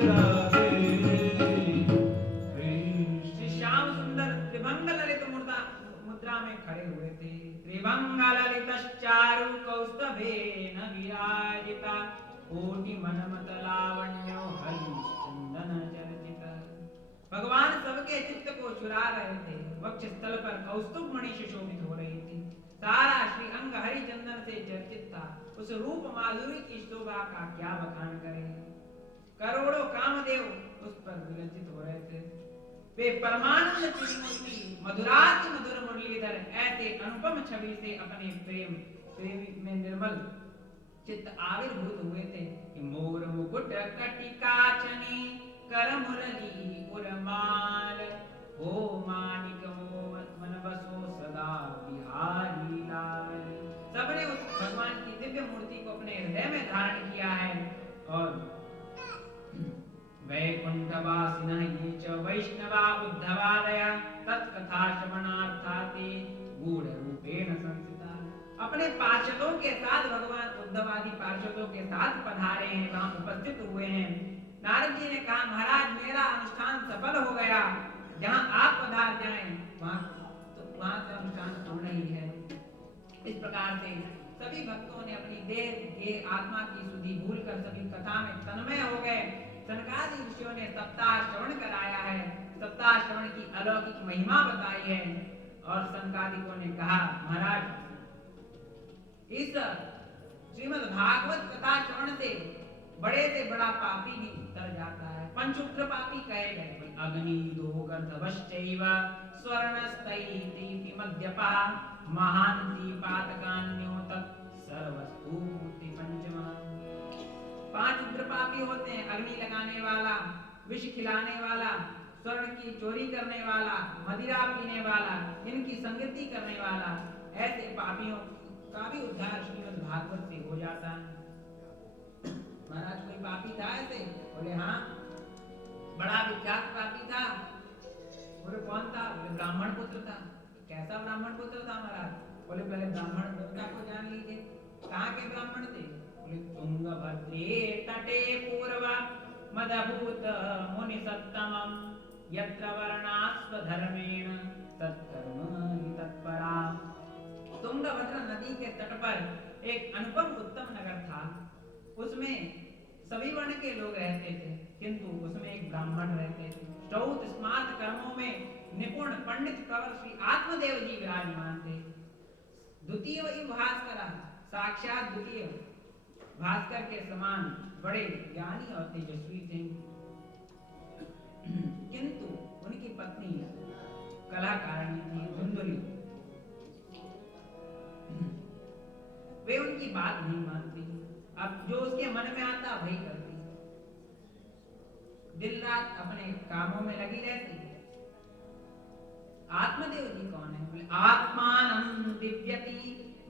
श्री श्याम सुंदर त्रिभंग ललित मुद्रा में खड़े हुए थे। त्रिभंग ललितश्चारु कौस्तभेन विराजिता कोटि मनमत लावण्यो हरिश्चंदन चर्चित। भगवान सबके चित्त को चुरा रहे थे। वक्ष स्थल पर कौस्तुभ मणि सुशोभित हो रही थी। सारा श्री अंग हरिचंदन से चर्चित था। उस रूप माधुरी की शोभा का क्या बखान करें। करोड़ों कामदेव उस पर विलज्जित हो रहे थे। वे परमानंद त्रिमूर्ति मधुराति मधुर मुरलीधर ऐसे अनुपम छवि से अपने प्रेम में निर्मल चित्त आविर्भूत हुए थे कि मोर मुकुट कटिकाचनी कर मुरली उर्माल हो मानिक मन बसो सदा बिहारी लाल। सबने उस भगवान की दिव्य मूर्ति को अपने हृदय में धारण किया है। और वैकुंठवासिनः ये च वैष्णवा उद्धवादय तत्कथा श्रवणार्थाते गूढ़रूपेण संस्थिता। अपने पार्षदों के साथ भगवान उद्धवादि पार्षदों के साथ पधारे हैं, वहां उपस्थित हुए हैं। नारद जी ने कहा महाराज मेरा अनुष्ठान सफल हो गया, जहां आप पधार जाएं वहां से अनुष्ठान पूर्ण ही है। इस प्रकार से सभी भक्तों ने अपनी देह आत्मा की सुधि भूलकर सभी कथा में तन्मय हो गए। सनकादि ऋषियों ने सप्ताह श्रवण कराया है, सप्ताह श्रवण की अलौकिक महिमा बताई है। और सनकादिकों ने कहा महाराज इस श्रीमद् भागवत कथा श्रवण से बड़ा पापी भी तर जाता है। पंचउग्र पापी कहे गए अग्नि दो गर्धवश्चैव स्वर्णस्तैति मद्यपः महान्ति पातकान्यो तत् सर्वस्तुति पंचमः। पांच उग्र पापी होते हैं, अग्नि लगाने वाला, विष खिलाने वाला, स्वर्ण की चोरी करने वाला, मदिरा पीने वाला, इनकी संगति करने वाला। ऐसे पापियों का भी उद्धार श्रीमद् भागवत से हो जाता है। महाराज कोई पापी था ऐसे? बोले हाँ, बड़ा विख्यात पापी था। बोले कौन था? बोले ब्राह्मण पुत्र था। कैसा ब्राह्मण पुत्र था महाराज? बोले पहले ब्राह्मण पुत्र को जान लीजिए। कहाँ के ब्राह्मण थे? तुंगभद्रे तटे पूर्व मदभूत मुनि सत्तमं यत्र वर्णास्व धर्मेण तत्कर्माणि तत्परा। तुंगभद्र नदी के तट पर एक अनुपम उत्तम नगर था। उसमें सभी वर्ण के लोग रहते थे, किंतु उसमें एक ब्राह्मण रहते थे। श्रौत स्मार्त कर्मों में निपुण पंडित प्रवर श्री आत्मदेव जी विराजमान थे। द्वितीय वही भास्कर, साक्षात द्वितीय भास्कर के समान बड़े ज्ञानी और तेजस्वी थे। किंतु उनकी पत्नी कलाकारिणी थी धुंधुली। वे उनकी बात नहीं मानती। अब जो उसके मन में आता वही करती। दिन रात अपने कामों में लगी रहती। आत्मदेव जी कौन है? बोले आत्मानं दिव्यति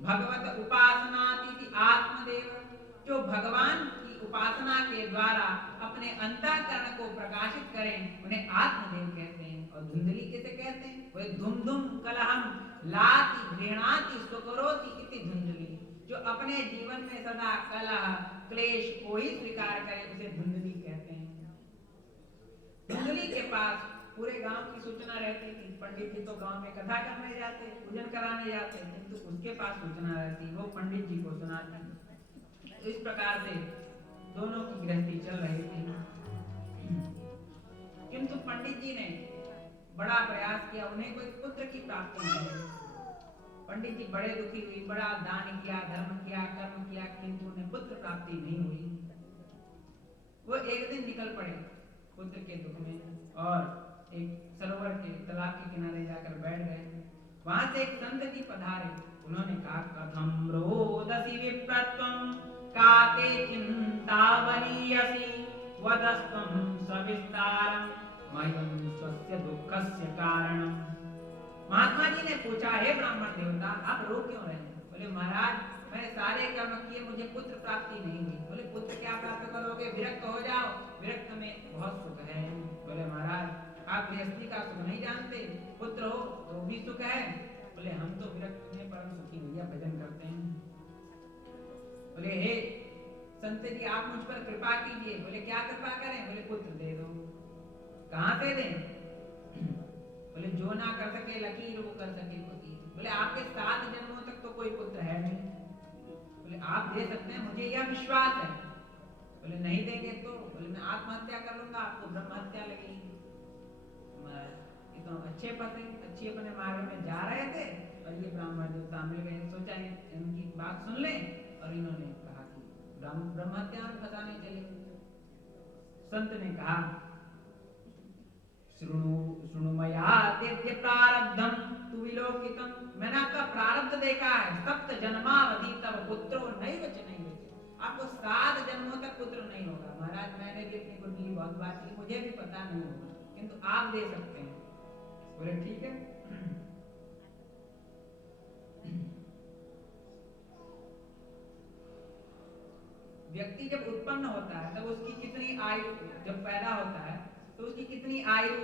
भगवत उपासनाति आत्मदेव। जो भगवान की उपासना के द्वारा अपने अंतःकरण को प्रकाशित करें उन्हें आत्मदेव कहते हैं। और धुंधली किसे कहते हैं? वह धुम धुम कलहम लाति घृणाति स्वकरोति इति धुंधली। जो अपने जीवन में सदा कलह क्लेश को ही स्वीकार करे उसे धुंधली कहते हैं। धुंधली के पास पूरे गांव की सूचना रहती थी। पंडित जी तो गांव में कथा करने जाते, पूजन कराने जाते, किंतु उसके पास सूचना रहती, वो पंडित जी को सुनाती। इस प्रकार से दोनों की गृहस्थी चल रही थी। किंतु पंडित जी ने बड़ा प्रयास किया, उन्हें कोई पुत्र की प्राप्ति नहीं हुई। पंडित जी बड़े दुखी हुए, बड़ा दान किया, धर्म किया, कर्म किया, किंतु उन्हें पुत्र प्राप्ति नहीं हुई। वो एक दिन निकल पड़े पुत्र के दुख में और एक सरोवर के तालाब के किनारे जाकर बैठ गए। वहां से एक संत जी पधारे। उन्होंने कहा कथम रोदसी विप्रत्वं काते चिंतावलीयसी वदस्त्वं सविस्तारं मह्यं स्वस्य दुःखस्य कारणम्। महात्मा जी ने पूछा हे ब्राह्मण देवता आप रो क्यों रहे हैं? बोले महाराज मैंने सारे कर्म किए, मुझे पुत्र प्राप्ति नहीं हुई। बोले पुत्र क्या प्राप्त करोगे? विरक्त हो जाओ, विरक्त में बहुत सुख है। बोले महाराज आप गृहस्थी का सुख नहीं जानते, पुत्र हो तो भी सुख है। बोले हम तो विरक्त में परम सुखी भैया, भजन करते हैं। बोले हे संत जी आप मुझ पर कृपा कीजिए। बोले क्या कृपा करें? बोले पुत्र दे दो। कहाँ से दें? बोले जो ना कर सके लकीर वो कर सके फकीर। बोले आपके 7 जन्मों तक तो कोई पुत्र है नहीं, बोले आप दे सकते हैं, मुझे यह विश्वास है। बोले नहीं देंगे तो? बोले मैं आत्महत्या कर लूंगा, आपको ब्रह्म हत्या लगेगी। ये तो अच्छे पते अच्छी अपने मार्ग में जा रहे थे और ये ब्राह्मण देवता मिल गए, सोचा इनकी बात सुन ले, और इन्होंने कहा कि ब्रह्म हत्या में फंसाने चले। संत ने कहा शृणु मया तेद्य प्रारब्धम तु विलोकितम, मैंने आपका प्रारब्ध देखा है। सप्त जन्मावधि तब पुत्रो नैव च नैव च, आपको 7 जन्मों तक पुत्र नहीं होगा। महाराज मैंने भी अपनी कुंडली बहुत बात की, मुझे भी पता नहीं होगा, किंतु आप दे सकते हैं। बोले ठीक है। व्यक्ति जब उत्पन्न होता है तब उसकी कितनी आयु, जब पैदा होता है तो उसकी कितनी आयु,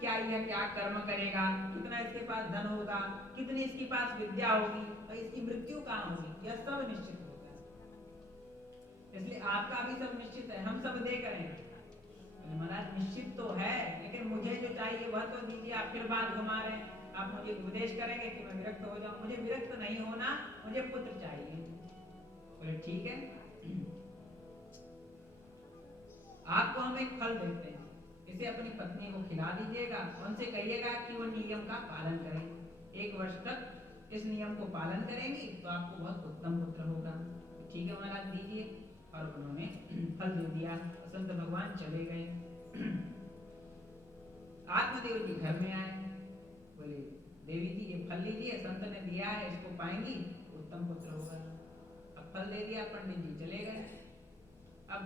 क्या यह क्या कर्म करेगा, कितना इसके पास धन होगा, कितनी इसके पास विद्या होगी और इसकी मृत्यु कहाँ होगी, यह सब निश्चित होगा। इसलिए आपका भी सब निश्चित है, हम सब देख रहे हैं। महाराज निश्चित तो है, लेकिन मुझे जो चाहिए वह तो दीजिए। आप फिर बात घुमा रहे हैं, आप मुझे उपदेश करेंगे कि मैं विरक्त हो जाऊं। मुझे विरक्त नहीं होना, मुझे पुत्र चाहिए। बोले ठीक है, आपको हम एक फल देते हैं, इसे अपनी पत्नी को खिला दीजिएगा, उनसे कहिएगा कि वो नियम का पालन करें। 1 वर्ष तक इस नियम को पालन करेंगी तो आपको बहुत उत्तम पुत्र होगा। ठीक है महाराज दीजिए। और उन्होंने फल दे दिया। संत भगवान चले गए। आत्मदेव जी घर में आए, बोले देवी जी ये फल लीजिए, संत ने दिया है, इसको पाएंगी उत्तम पुत्र होगा। अब फल दे दिया, पंडित जी चले गए। अब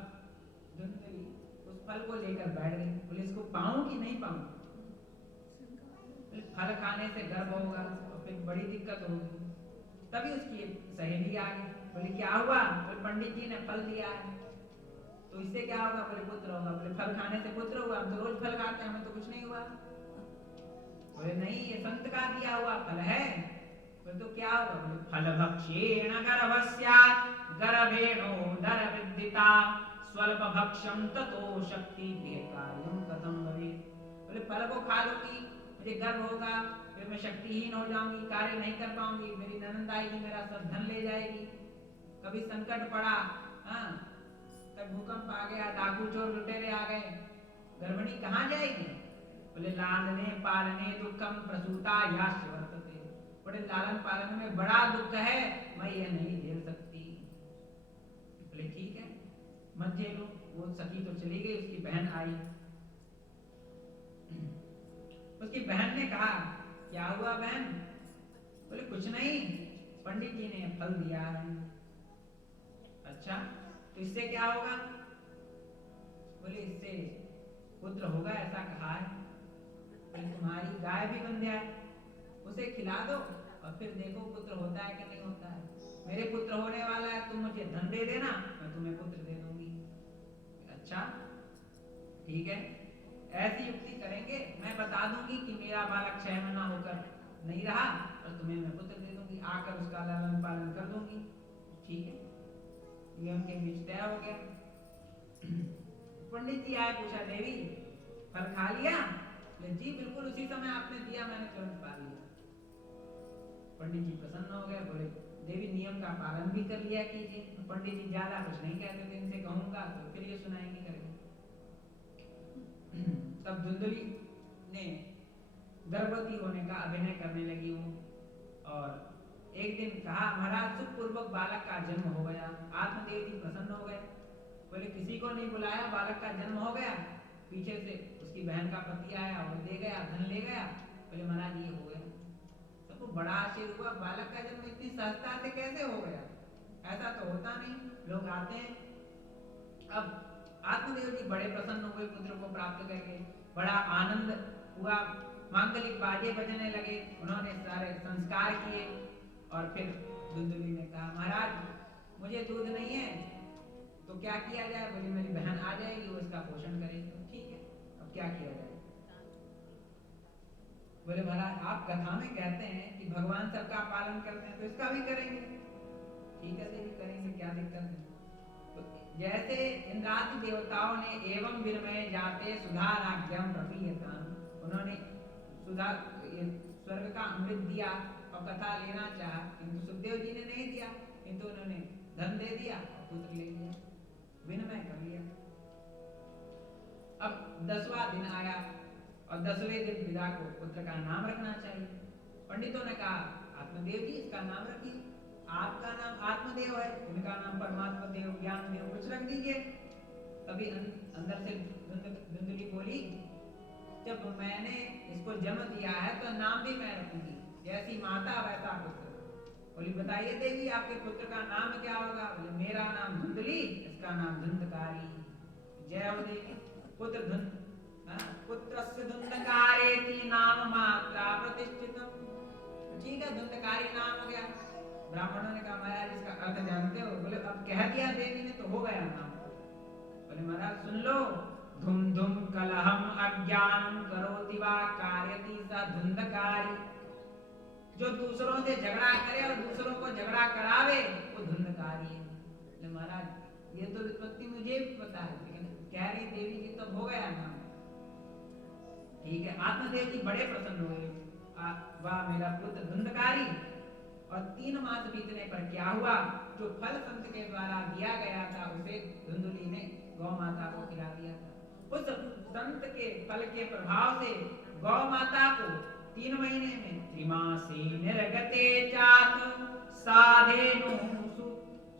धुंधली उस फल को लेकर बैठ गई। बोले इसको पाऊं कि नहीं पाऊं? फल खाने से गर्भ होगा और फिर बड़ी दिक्कत होगी। तभी उसकी सहेली आ गई। बोले क्या हुआ? बोले पंडित जी ने फल दिया है, तो इससे क्या होगा? बोले पुत्र होगा। बोले फल खाने से पुत्र हुआ? हम तो रोज फल खाते हैं, हमें तो कुछ नहीं हुआ। बोले नहीं, ये संत का दिया हुआ फल है। बोले तो क्या होगा? बोले फल भक्षेण गर्भस्यात् गर्भेणोदर विद्दिता स्वल्प भक्षम ततो शक्ति कार्यम कथम भवेत्। बोले फल को खा लूंगी, मुझे गर्भ होगा, फिर मैं शक्तिहीन हो जाऊंगी, कार्य नहीं कर पाऊंगी, मेरी ननद आएगी, मेरा सब धन ले जाएगी। कभी संकट पड़ा, हाँ, तब भूकंप आ गया, डाकू चोर लुटेरे आ गए, गर्भिणी कहाँ जाएगी? बोले लालने पालने दुखम प्रसूता याश वर्तते। बोले लालन पालन में बड़ा दुख है, मैं ये नहीं झेल सकती। बोले ठीक है मत झेलो। वो सखी तो चली गई, उसकी बहन आई। उसकी बहन ने कहा क्या हुआ बहन? बोले कुछ नहीं, पंडित जी ने फल दिया है। अच्छा तो इससे क्या होगा? बोले इससे पुत्र होगा, ऐसा कहा है। बोले तुम्हारी गाय भी बन जाए, उसे खिला दो और फिर देखो पुत्र होता है कि नहीं होता है। मेरे पुत्र होने वाला है, तुम मुझे धन दे देना, मैं तुम्हें पुत्र दे दूंगी। अच्छा ठीक है, ऐसी युक्ति करेंगे, मैं बता दूंगी कि मेरा बालक 6 महीना होकर नहीं रहा और तुम्हें मैं पुत्र दे दूंगी, आकर उसका लालन पालन कर दूंगी। ठीक है, ये उनके बीच तय हो गया। पंडित जी आए, पूछा देवी फल खा लिया? जी बिल्कुल, उसी समय आपने दिया, मैंने तुरंत पा लिया। पंडित जी प्रसन्न हो गए, बोले देवी नियम का पालन भी कर लिया कीजिए। पंडित जी ज्यादा कुछ नहीं कहते थे, इनसे कहूंगा तो फिर ये सुनाएंगे करके। तब धुंधली ने गर्भवती होने का अभिनय करने लगी हूँ और एक दिन कहा महाराज सुखपूर्वक बालक का जन्म हो गया। आत्मदेव जी प्रसन्न हो गए, बोले किसी को नहीं बुलाया, बालक का जन्म हो गया। पीछे से उसकी बहन का पति आया, वो दे गया, धन ले गया। बोले महाराज ये हो गया। सबको बड़ा आश्चर्य हुआ, बालक का जन्म इतनी सहजता से कैसे हो गया? ऐसा तो होता नहीं, लोग आते हैं। अब आत्मदेव जी बड़े प्रसन्न हुए पुत्र को प्राप्त करके, बड़ा आनंद हुआ, मांगलिक बाजे बजने लगे, उन्होंने सारे संस्कार किए। और फिर धुंधली ने कहा महाराज मुझे दूध नहीं है तो क्या किया जाए? बोले मेरी बहन आ जाएगी, वो इसका पोषण करेगी। ठीक है, अब क्या किया जाए? बोले महाराज आप कथा में कहते हैं कि भगवान सबका पालन करते हैं, तो इसका भी करेंगे। ठीक है देवी करेंगे, क्या दिक्कत है? तो जैसे इंद्रादि देवताओं ने एवं विनिमय जाते सुधाराज्ञम प्रपीयताम, उन्होंने सुधा स्वर्ग का अमृत दिया और कथा लेना चाहा, किंतु सुखदेव जी ने नहीं दिया, किंतु उन्होंने धन दे दिया, पुत्र ले लिया, विनिमय कर लिया। अब 10वां दिन आया और 10वें दिन पिता को पुत्र का नाम रखना चाहिए। पंडितों ने कहा आत्मदेव जी इसका नाम रखिए, आपका नाम आत्मदेव है, इनका नाम परमात्मा देव ज्ञान देव कुछ रख दीजिए। तभी अंदर से धुंधली बोली जब मैंने इसको जन्म दिया है तो नाम भी मैं रखूंगी, जैसी माता वैसा पुत्र। बोली बताइए देवी आपके पुत्र का नाम क्या होगा? बोले मेरा नाम धुंधली, इसका नाम धुंधकारी। जय हो देवी। पुत्र धुंध पुत्रस्य धुंधकारेति नाम मात्रा प्रतिष्ठितम। ठीक है धुंधकारी नाम हो गया। ब्राह्मणों ने कहा महाराज इसका अर्थ जानते हो? बोले अब कह दिया देवी ने तो हो गया नाम। बोले महाराज सुन लो, धुम धुम कलहम अज्ञानम करोति वा कार्यति स धुंधकारी। जो दूसरों से झगड़ा करे और दूसरों को झगड़ा करावे वो धुंधकारी है। बोले महाराज ये तो विपत्ति मुझे भी पता है, लेकिन कह रही देवी जी तो हो गया नाम। ठीक है आत्मदेव जी बड़े प्रसन्न हुए, वाह मेरा पुत्र धुंधकारी। और 3 मास बीतने पर क्या हुआ? जो फल संत के द्वारा दिया गया था उसे धुंधली ने गौ माता को खिला दिया था। उस संत के फल के प्रभाव से गौ माता को 3 महीने में त्रिमासे निर्गते चात साधेनु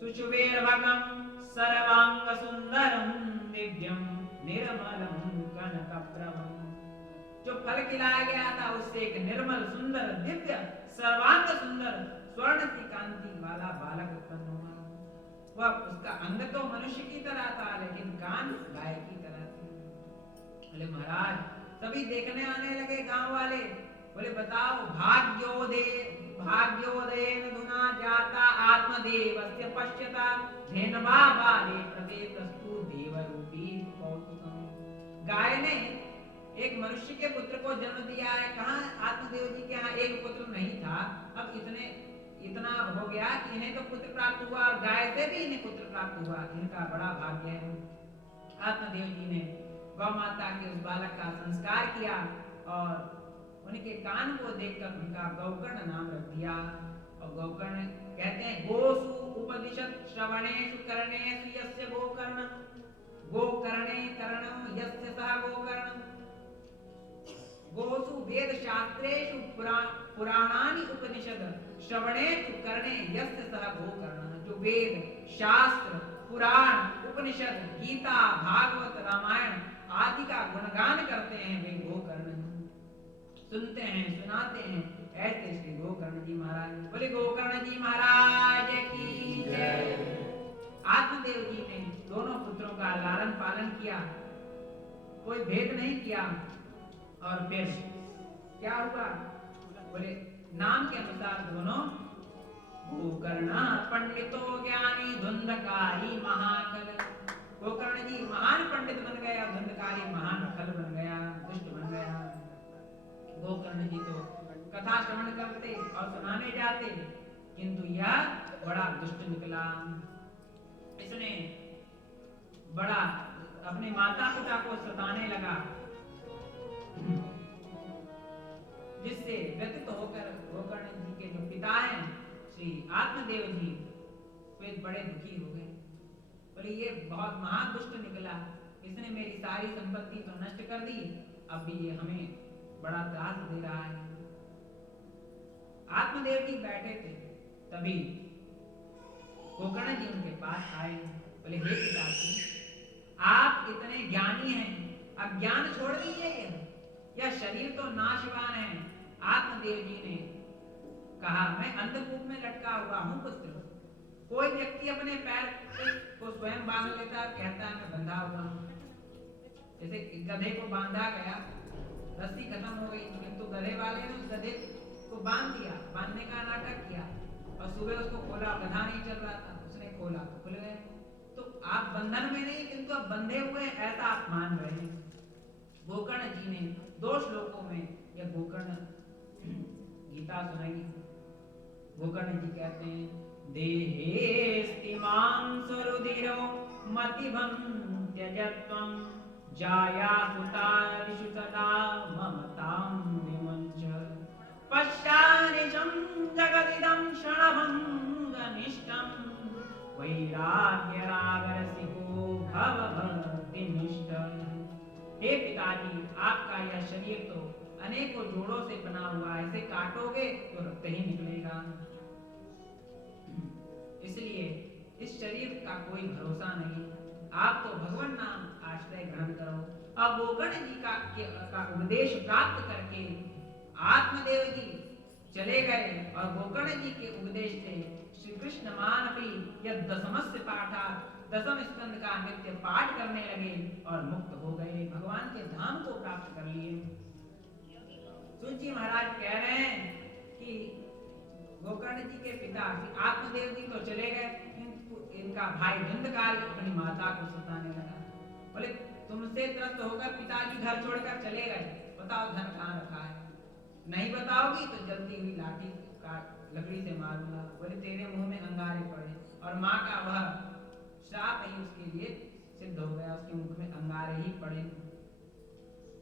सुषुवेर्भगम सर्वांग सुंदरम दिव्यम निर्मलम कनकप्रभम। जो फल खिलाया गया था उससे एक निर्मल सुंदर दिव्य सर्वांग सुंदर स्वर्ण की कांति वाला बालक उत्पन्न हुआ। वह उसका अंग तो मनुष्य की तरह था लेकिन कान गाय की तरह थे। बोले महाराज सभी देखने आने लगे गांव वाले। बोले बताओ भाग्योदयेन धुना जाता आत्मदेवस्य पश्यता धेनवा बाले प्रदे प्रस्तु देवरूपी कौतुकम। गाय ने एक मनुष्य के पुत्र को जन्म दिया है। कहाँ आत्मदेव जी के यहाँ एक पुत्र नहीं था, अब इतना हो गया कि इन्हें तो पुत्र प्राप्त हुआ और गाय से भी इन्हें पुत्र प्राप्त हुआ। इनका बड़ा भाग्य है। आत्मदेव जी ने गौ माता के उस बालक का संस्कार किया और उनके कान को देखकर उनका गौकर्ण नाम रख दिया। और गौकर्ण कहते हैं गोसु उपदिशत श्रवणेषु कर्णेषु यस्य गोकर्ण गोकर्णे कर्णम यस्य सः गोकर्ण। गोसु वेद शास्त्रेषु पुराणानि उपनिषद श्रवणेषु कर्णे यस्य सः गोकर्ण। जो वेद शास्त्र पुराण उपनिषद गीता भागवत रामायण आदि का गुणगान करते हैं वे गोकर्ण सुनते हैं सुनाते हैं। ऐसे श्री गोकर्ण जी महाराज। बोले गोकर्ण जी महाराज की जय। आत्मदेव जी ने दोनों पुत्रों का लालन पालन किया, कोई भेद नहीं किया। और फिर क्या हुआ? बोले नाम के अनुसार दोनों गोकर्ण पंडितो ज्ञानी धुंधकारी महाकल। गोकर्ण जी महान पंडित बन गया, धुंधकारी महान खल बन गया, दुष्ट बन गया। गोकर्ण जी तो कथा श्रवण करते और सुनाने जाते, किंतु यह बड़ा दुष्ट निकला। इसने बड़ा अपने माता पिता को सताने लगा, जिससे व्यतीत होकर गोकर्ण जी के जो पिता हैं श्री आत्मदेव जी वे बड़े दुखी हो गए। बोले ये बहुत महान दुष्ट निकला, इसने मेरी सारी संपत्ति तो नष्ट कर दी, अब भी ये हमें बड़ा त्रास दे रहा है। आत्मदेव जी बैठे थे, तभी गोकर्ण जी उनके पास आए। बोले हे पिताजी आप इतने ज्ञानी हैं, अब ज्ञान छोड़ दीजिए, यह शरीर तो नाशवान है। आत्मदेव जी ने कहा मैं अंधकूप में लटका हुआ हूं पुत्र। कोई व्यक्ति अपने पैर को स्वयं बांध लेता है, कहता है मैं बंधा हुआ हूं। जैसे गधे को बांधा गया, रस्सी खत्म हो गई, किंतु गधे वाले ने उस गधे को बांध दिया, बांधने का नाटक किया और सुबह उसको खोला, गधा नहीं चल रहा था, उसने खोला तो खुल गए। तो आप बंधन में नहीं किंतु अब बंधे हुए ऐसा आप मान रहे हैं। गोकर्ण जी ने 2 श्लोकों में यह गोकर्ण गीता सुनाई। गोकर्ण जी कहते हैं देहेस्ति मांसरुधिरो मतिभं त्यजत्वं जाया सुतादिषु सदा ममतां विमुञ्च पश्यानिशं जगदिदं क्षणभङ्गनिष्ठं वैराग्यरागरसिको भव भक्तिनिष्ठ। हे पिताजी, आपका यह शरीर तो अनेकों जोड़ों से बना हुआ है, इसे काटोगे तो रक्त ही निकलेगा। इसलिए इस शरीर का कोई भरोसा नहीं। आप तो भगवान नाम आश्रय ग्रहण करो। अब गोकर्ण जी का उपदेश प्राप्त करके आत्मदेव जी चले गए और गोकर्ण जी के उपदेश से श्री कृष्ण मानवी यह दशमस्य पाठा दशम स्कंद का नित्य पाठ करने लगे और मुक्त हो गए, भगवान के धाम को प्राप्त कर लिए। सूची महाराज कह रहे हैं कि गोकर्ण जी के पिता आत्मदेव जी तो चले गए, इनका भाई धुंधकारी अपनी माता को सताने लगा। बोले तुमसे त्रस्त होकर पिताजी घर छोड़कर चले गए, बताओ धन कहाँ रखा है? नहीं बताओगी तो जलती हुई लाठी लकड़ी से मारूंगा। बोले तेरे मुंह में अंगारे पड़े, और माँ का वह श्राप ही उसके लिए सिद्ध हो गया, उसके मुख में अंगारे ही पड़े।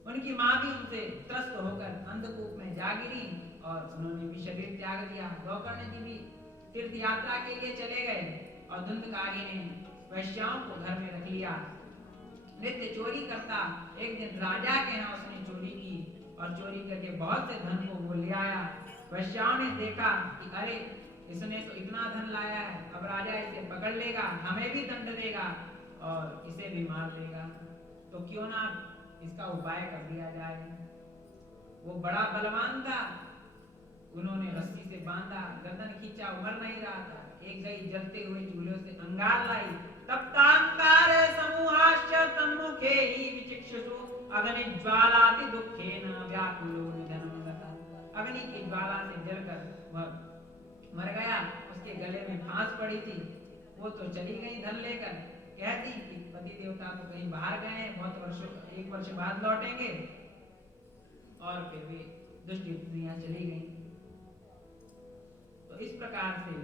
उनकी माँ भी उनसे त्रस्त होकर अंधकूप में जा गिरी और उन्होंने भी शरीर त्याग दिया। गोकर्ण जी भी तीर्थ यात्रा के लिए चले गए और धुंधकारी ने वैश्याओं को घर में रख लिया। नित्य चोरी करता एक दिन राजा के यहाँ उसने चोरी की और चोरी करके बहुत से धन को वो ले आया। वैश्याओं ने देखा कि अरे इसने तो इतना धन लाया है, अब राजा इसे पकड़ लेगा, हमें भी दंड देगा और इसे भी मार देगा, तो क्यों ना इसका उपाय कर दिया जाए। वो बड़ा बलवान था, उन्होंने रस्सी से बांधा, गर्दन खींचा, मर नहीं रहा था। एक गई जलते हुए चूल्हे से अंगार लाई, तप्तांगार समूहाश्च तन्मुखे ही विचिक्षुषु अग्नि ज्वालाति दुखेन व्याकुलो निधनं गता। अग्नि की ज्वाला से जलकर वह मर गया, उसके गले में फांस पड़ी थी। वो तो चली गई धन लेकर, कहती कि पति देवता तो कहीं बाहर गए हैं, बहुत वर्षों 1 वर्ष बाद लौटेंगे, और फिर वे दुष्ट स्त्रियां चली गई। तो इस प्रकार से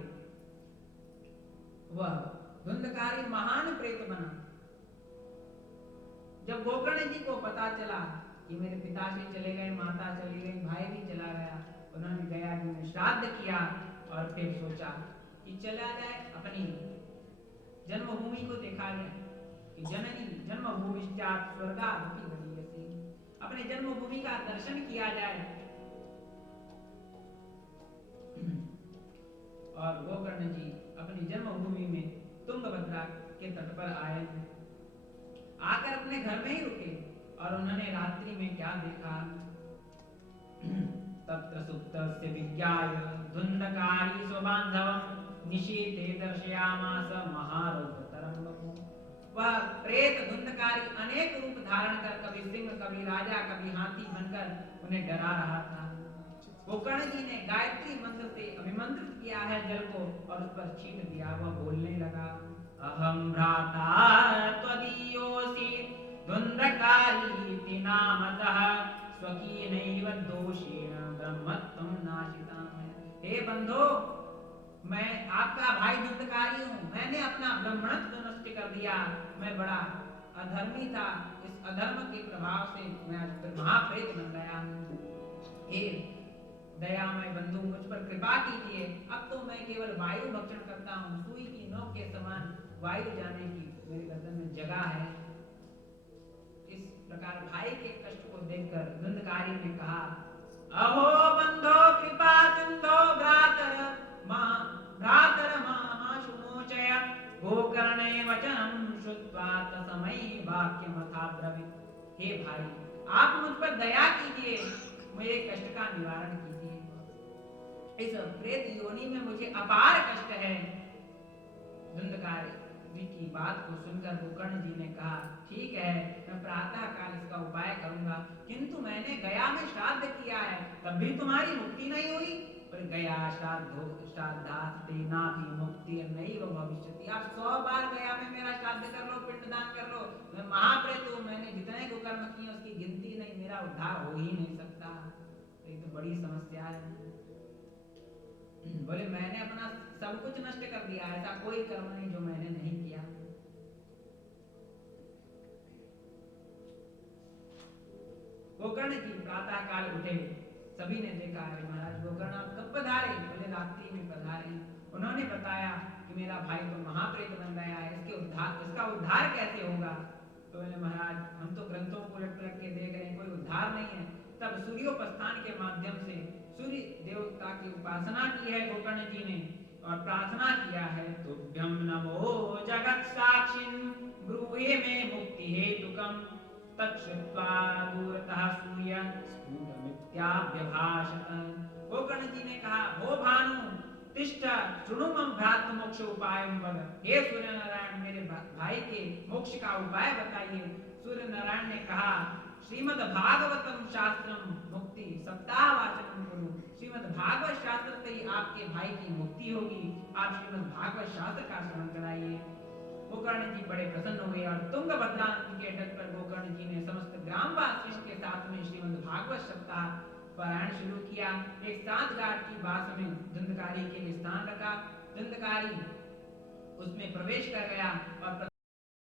वह धुंधकारी महान प्रेत बना। जब गोकर्ण जी को पता चला कि मेरे पिताश्री चले गए, माता चली गई, भाई भी चला गया, उन्होंने गया जी में श्राद्ध किया और फिर सोचा कि चला जाए अपनी जन्मभूमि को देखा जाए कि जननी जन्मभूमिश्चात् स्वर्गादपि गरीयसी, अपने जन्मभूमि का दर्शन किया जाए। और गोकर्ण जी अपनी जन्मभूमि में तुंगभद्रा के तट पर आए, आकर अपने घर में ही रुके और उन्होंने रात्रि में क्या देखा। तत्र सुप्तस्य विज्ञाय धुंधकारी स्वबान्धवं निशीथे दर्शयामास महारौद्रतरं वपुः। वह प्रेत धुंधकारी अनेक रूप धारण कर कभी सिंह, कभी राजा, कभी हाथी बनकर उन्हें डरा रहा था। गोकर्ण जी ने गायत्री मंत्र से अभिमंत्रित किया है जल को और उस पर छींट दिया। वह बोलने लगा, अहम भ्राता त्वदीयोऽसि धुंधकारीति नामतः स्वकीनैव दोषेण ब्रह्मत्वं नाशिताम्। हे बंधो, मैं आपका भाई धुंधकारी हूँ, मैंने अपना ब्रह्मत्व नष्ट कर दिया, मैं बड़ा अधर्मी था, इस अधर्म के प्रभाव से मैं महाप्रेत बन गया हूँ। हे दयामय बंधु, मुझ पर कृपा कीजिए, अब तो मैं केवल वायु भक्षण करता हूँ, सुई की नोक के समान वायु जाने की मेरे गर्दन में जगह है। इस प्रकार भाई के कष्ट को देखकर धुंधकारी ने कहा, अहो बंधो कृपा सिंधो भ्रातर मामाशुमोचय गोकर्णे वचनं श्रुत्वा तस्मै वाक्यमथा ब्रवीत्। हे भाई, आप मुझ पर दया कीजिए, मेरे कष्ट का निवारण कीजिए, इस प्रेत योनि में मुझे अपार कष्ट है। धुंधकारी की बात को सुनकर गोकर्ण जी ने कहा, ठीक है, मैं प्रातः काल इसका उपाय करूंगा, किंतु मैंने गया में श्राद्ध किया है, तब भी तुम्हारी मुक्ति नहीं हुई। पर गया श्राद्धास्ते नापि मुक्तिर्नैव भविष्यति। आप 100 बार गया में मेरा श्राद्ध कर लो, पिंडदान कर लो, मैं महाप्रेत हूं, मैंने जितने कुकर्म किए उसकी गिनती नहीं, मेरा उद्धार हो ही नहीं सकता। एक तो बड़ी समस्या है। बोले मैंने अपना सब कुछ नष्ट कर दिया, ऐसा कोई कर्म नहीं जो मैंने नहीं किया। गोकर्ण जी प्रातः काल उठे, सभी ने देखा, अरे महाराज गोकर्ण आप कब पधारे? बोले रात्रि में पधारे। उन्होंने बताया कि मेरा भाई तो महाप्रेत बन गया है, इसका उद्धार कैसे होगा? तो बोले महाराज हम तो ग्रंथों को उलट पलट के देख रहे हैं, कोई उद्धार नहीं है। तब सूर्योपस्थान के माध्यम से सूर्य देवता की उपासना की है गोकर्ण जी ने और प्रार्थना किया है, तुभ्यं नमो जगत साक्षिन् ब्रूहि मे मुक्ति हेतुकम् तच्छ्रुत्वा दूरतः सूर्य स्फुटमित्याभ्यभाषत। गोकर्ण जी ने कहा, हो भानु तिष्ठ शृणु मम भ्रातु मोक्ष उपायं वद। हे सूर्य नारायण मेरे भाई के मोक्ष का उपाय बताइए। सूर्य नारायण ने कहा, श्रीमद् भागवतम शास्त्रम मुक्ति सप्ताह वाचनम करो। श्रीमद् भागवत शास्त्र से ही आपके भाई की मुक्ति होगी, आप श्रीमद् भागवत शास्त्र का श्रवण कराइए। गोकर्ण जी बड़े प्रसन्न हुए और तुंगभद्रा नदी के तट पर गोकर्ण जी ने समस्त ग्रामवासियों के साथ में श्रीमद् भागवत सप्ताह पारायण शुरू किया। एक 7 गांठ की बांस में धुंधकारी के लिए स्थान रखा, धुंधकारी उसमें प्रवेश कर गया और